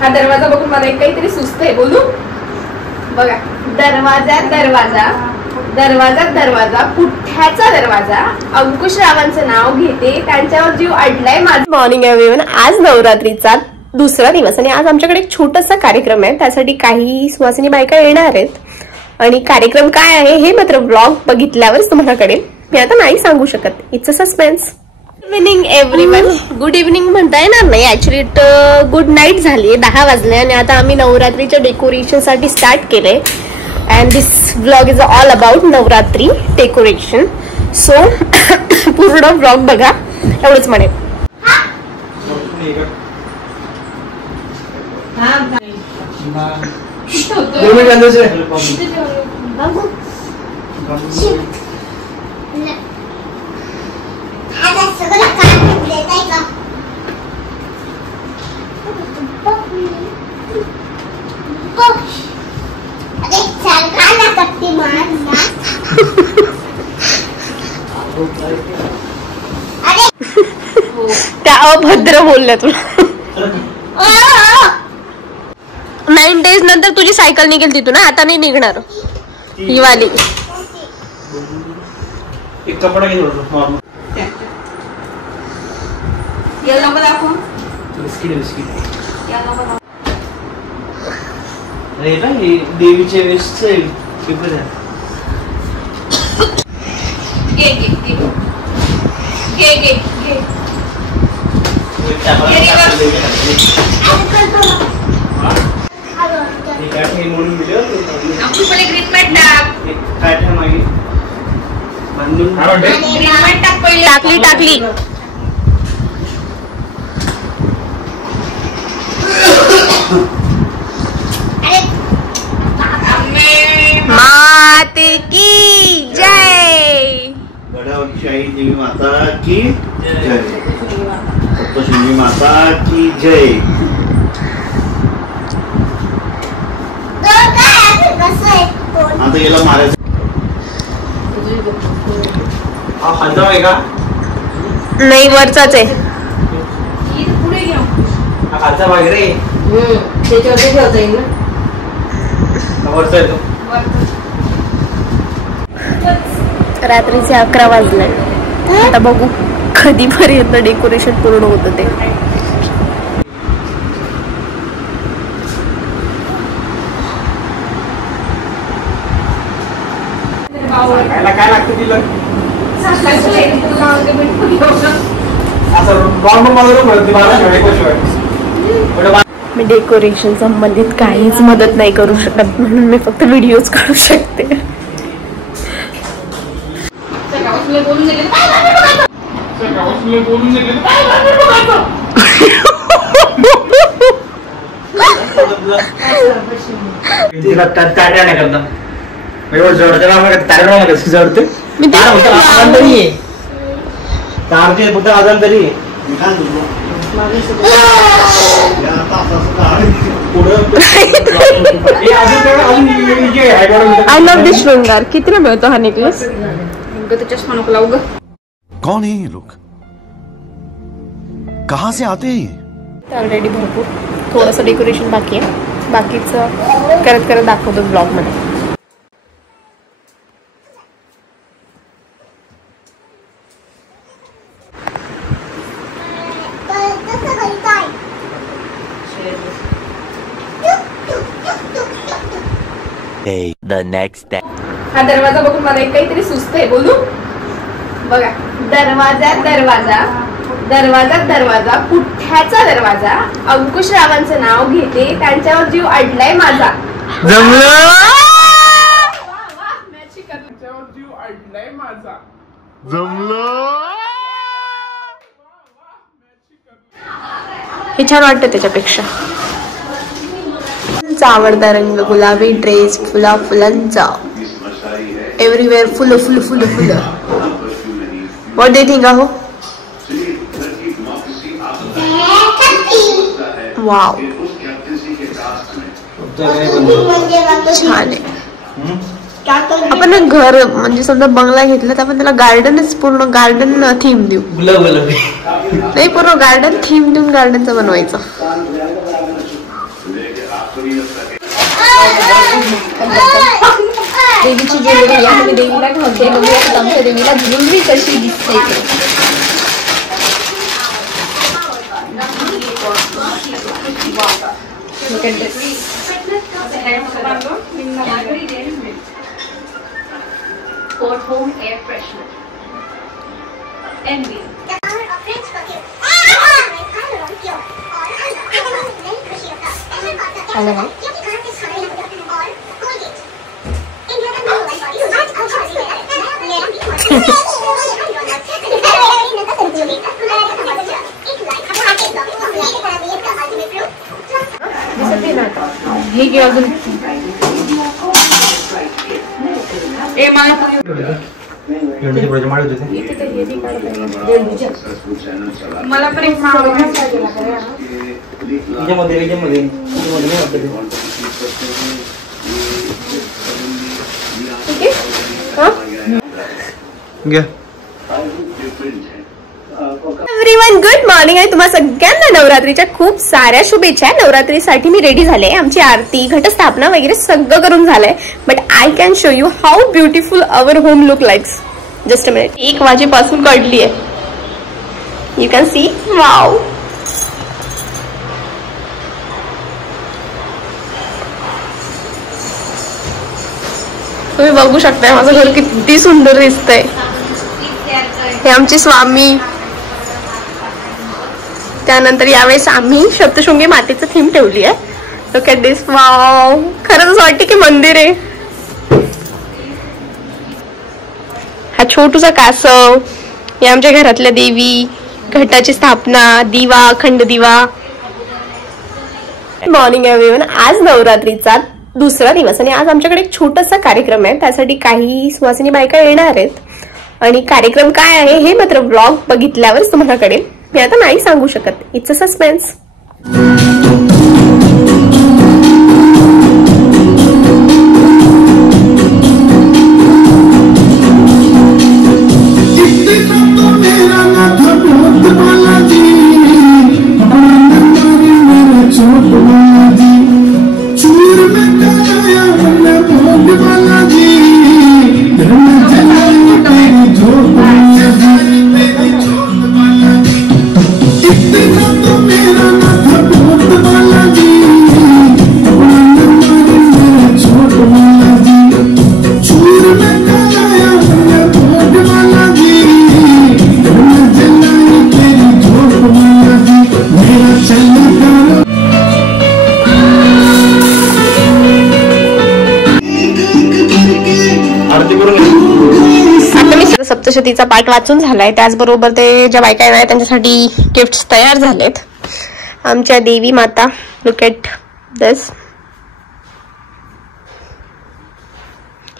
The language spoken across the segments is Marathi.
हा दरवाजा बघून मला एक काहीतरी सुचतंय, बोलू बघा. दरवाजा दरवाजा दरवाजा दरवाजा पुठ्याचा दरवाजा, अंकुश रावांचं नाव घेते, त्यांच्यावर जीव अडलाय माझा. Morning everyone. आज नवरात्रीचा दुसरा दिवस आणि आज आमच्याकडे एक छोटासा कार्यक्रम आहे. त्यासाठी काही सुवासिनी बायका येणार आहेत आणि कार्यक्रम काय आहे हे मात्र ब्लॉग बघितल्यावरच तुम्हाला कळेल. मी आता नाही सांगू शकत. It's a suspense. Evening everyone. Good evening म्हणता येणार नाही, ऍक्च्युली गुड नाईट झाली. 10 वाजले आणि आता आम्ही नवरात्रीच्या डेकोरेशन साठी स्टार्ट केलंय. And this vlog is all about Navratri decoration. So पूर्ण व्लॉग बघा, एवढंच म्हणेल. त्या अभद्र बोलल्या तुला. 9 days नंतर तुझी सायकल निघेल तिथून. आता नाही निघणार ही वाली. एक कपडा घे नॉर्मल. याला नको दाखवू. Biscuit biscuit. अरे ना हे देवीचे वेस्टचे पेपर आहे. घे घे घे घे घे घे. टाकली टाकली. माते की जय. गडावरची आई देवी माता की जय. सप्तशृंगी माता की जय. आता याला मारायचं. हा खालचा आहे का? नाही, वरचाच आहे. हा खालचा भाग रे. त्याच्यावरती ठेवता येईल ना. वरचा आहे तो. रात्रीचे 11 वाजले. आता बघू कधीपर्यंत डेकोरेशन पूर्ण होतं ते. काय लागतं तिला? मी डेकोरेशन संबंधित काहीच मदत नाही करू शकत, म्हणून मी फक्त व्हिडिओज काढू शकते. तिला काय नाही करता एवढं जडते जडते फक्त आजार तरी. आय लव्ह दिस शृंगार. कितीला मिळतो हा नेकलेस? चष्मा नको लावू ग. कौन है ये लोग? कहां से आते हैं? ऑलरेडी भरपूर थोडंसं डेकोरेशन बाकी आहे. बाकीचं करत करत दाखवतो ब्लॉग मध्ये. The next day. हा दरवाजा बघून मला एक काहीतरी सुचतंय, बोलू बघा. दरवाजा दरवाजा दरवाजा दरवाजा पुठ्याचा दरवाजा, अंकुश रावांचं नाव घेते, त्यांच्यावर जीव अडलाय माझा. जमलं. हे छान वाटतं त्याच्यापेक्षा. आवडता रंग गुलाबी ड्रेस, फुला फुलांचा, एव्हरीवेअर फुलं फुलं फुलं फुलं. व्हॉट डू यू थिंक आहो? वाव, छान आहे. आपण ना घर म्हणजे समजा बंगला घेतला तर आपण त्याला गार्डनच पूर्ण गार्डन थीम देऊ. नाही पूर्ण गार्डन थीम देऊन गार्डनचं बनवायचं. देवीची ज्वेलरी आम्ही देवीला घालते. बघूया आमच्या देवीला ज्वेलरी कशी दिसते. Look at this. Sport home air freshener. Envy. Hello. हे घे अजून. मला पण एक एव्हरीवन गुड मॉर्निंग. आहे तुम्हा सगळ्यांना नवरात्रीच्या खूप साऱ्या शुभेच्छा. नवरात्रीसाठी मी रेडी झाले. आमची आरती घटस्थापना वगैरे सगळं करून झालंय. But I can show you how beautiful our home look likes. Just a minute. 1 वाजेपासून काढली आहे. You can see. वाव. तुम्ही बघू शकताय माझं घर किती सुंदर दिसतंय. हे आमचे स्वामी. त्यानंतर यावेळेस आम्ही सप्तशृंगी मातेचं थीम ठेवली आहे. Look at this. वाव. खरंच असं वाटतं की मंदिर आहे. हा छोटूसा कासव. हे आमच्या घरातल्या देवी. घटाची स्थापना. दिवा. अखंड दिवा. Morning everyone. आज नवरात्रीचा दुसरा दिवस आणि आज आमच्याकडे एक छोटासा कार्यक्रम आहे. त्यासाठी काही सुवासिनी बायका येणार आहेत. आणि कार्यक्रम काय आहे हे मात्र ब्लॉग बघितल्यावरच तुम्हाला कळेल. मी आता नाही सांगू शकत. It's a suspense. सप्तशतीचा पाठ वाचून झालाय. त्याचबरोबर ते ज्या बायका येणार त्यांच्यासाठी गिफ्ट्स तयार झालेत. आमच्या देवी माता. Look at this.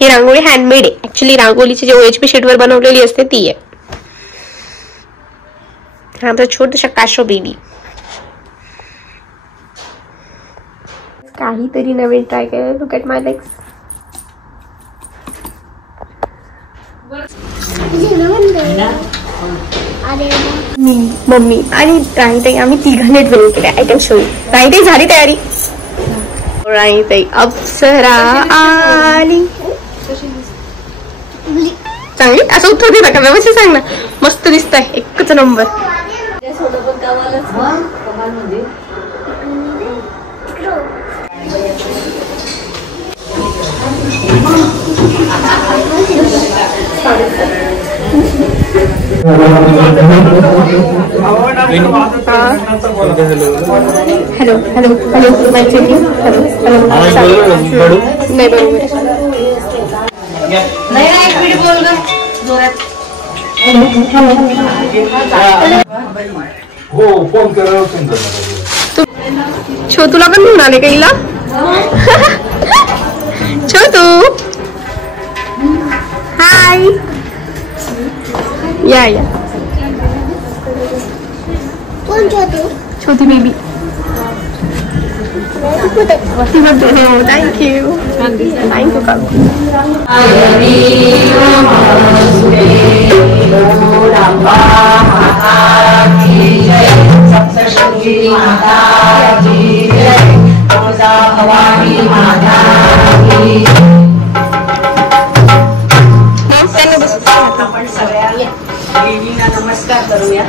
He rangoli handmade आहे. ऍक्च्युली रांगोळीची जी OHP शीटवर बनवलेली असते ती आहे. हा आमचा छोटासा काशो बेबी. काहीतरी नवीन ट्राय केलं. Look at my legs. Mummy आणि राणीताई आम्ही तिघांनी ड्रॉइंग केले. I can show you. Ranitai झाली तयारी. राणीताई अप्सरा आली. चांगली. असं उत्तर दे नका. व्यवस्थित सांग ना. मस्त दिसतंय. एकच नंबर. Hello hello hello. नाही बरोबर. छोटूला पण घेऊन आले का हिला. छोटू हाय. या या. छोटी बेबी. थँक्यू थँक्यू काकू. सप्तशृंगी माता की जय. तुळजा भवानी माता की. आपण सगळ्या देवींना नमस्कार करूया.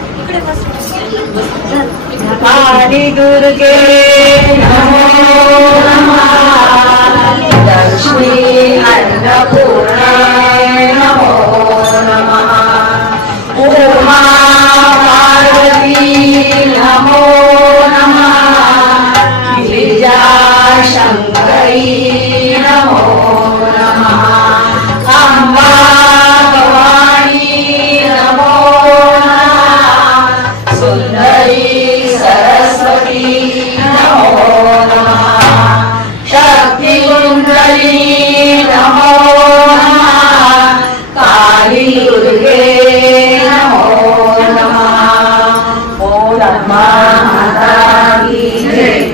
आदि दुर्गे नमो नमः. लक्ष्मी अन्नपूर्णे नमो नमः. उमा पार्वती नमो नमः. गिरिजा शंकरी नमो नमः. अंबा भवानी नमो नमः. सुंदरी सरस्वती नमो नमः. शक्ति कुंडली नमो नमः. काली दुर्गे नमो नमः. ओम माता की जय.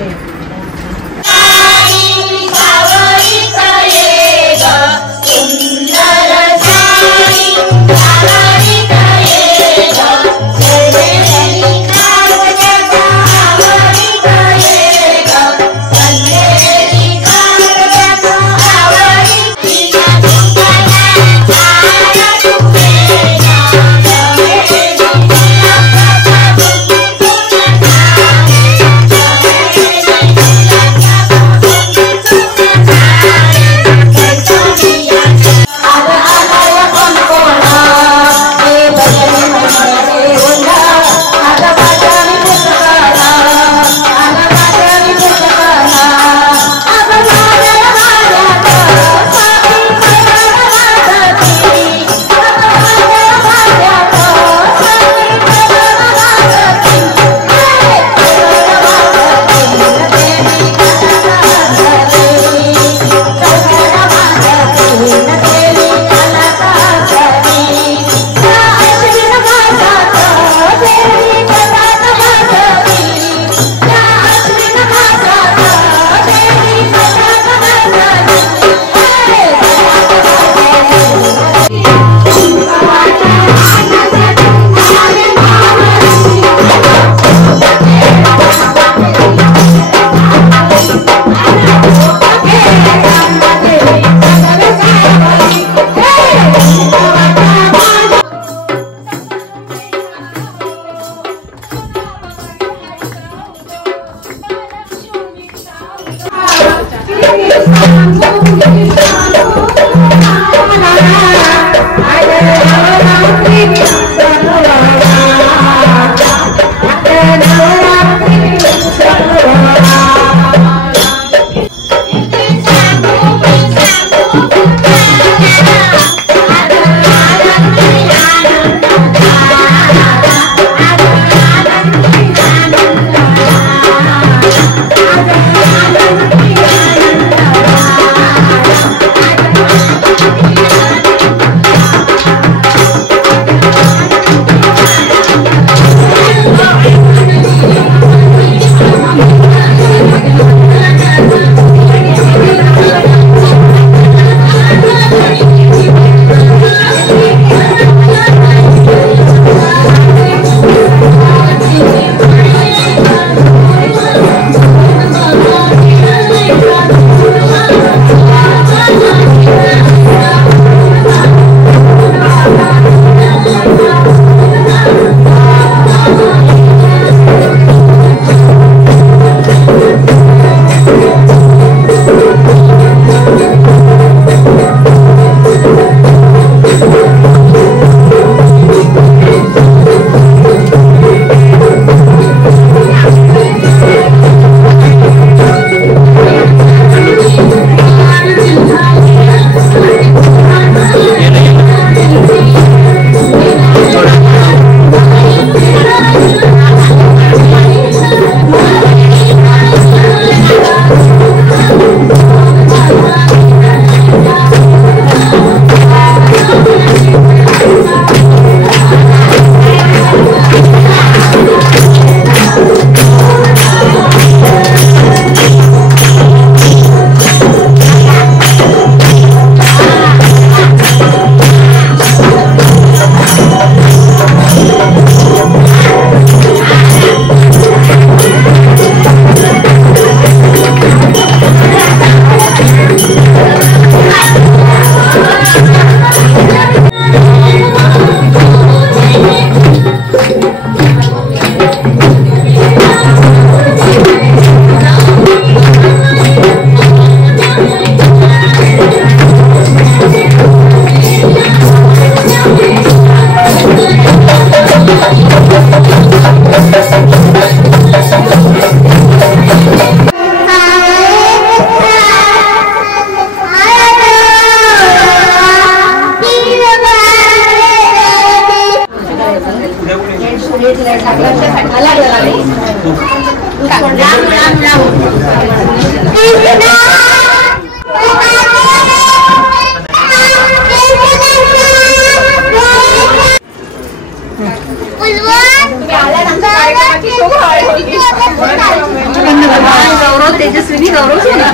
गौरव सोना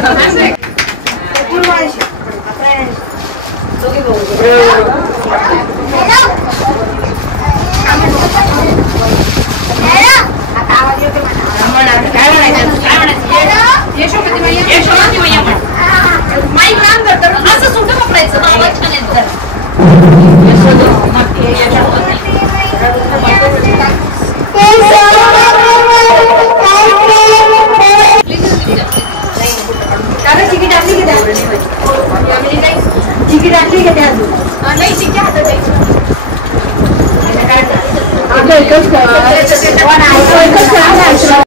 काय म्हणायचं यशोमती मैया म्हण माईक काम करतं असं सुद्धा वापरायचं आवाज छान येतो तिकीट आपली किती तिकीट आपली किती नाही तिकीट हातात आपलं एकच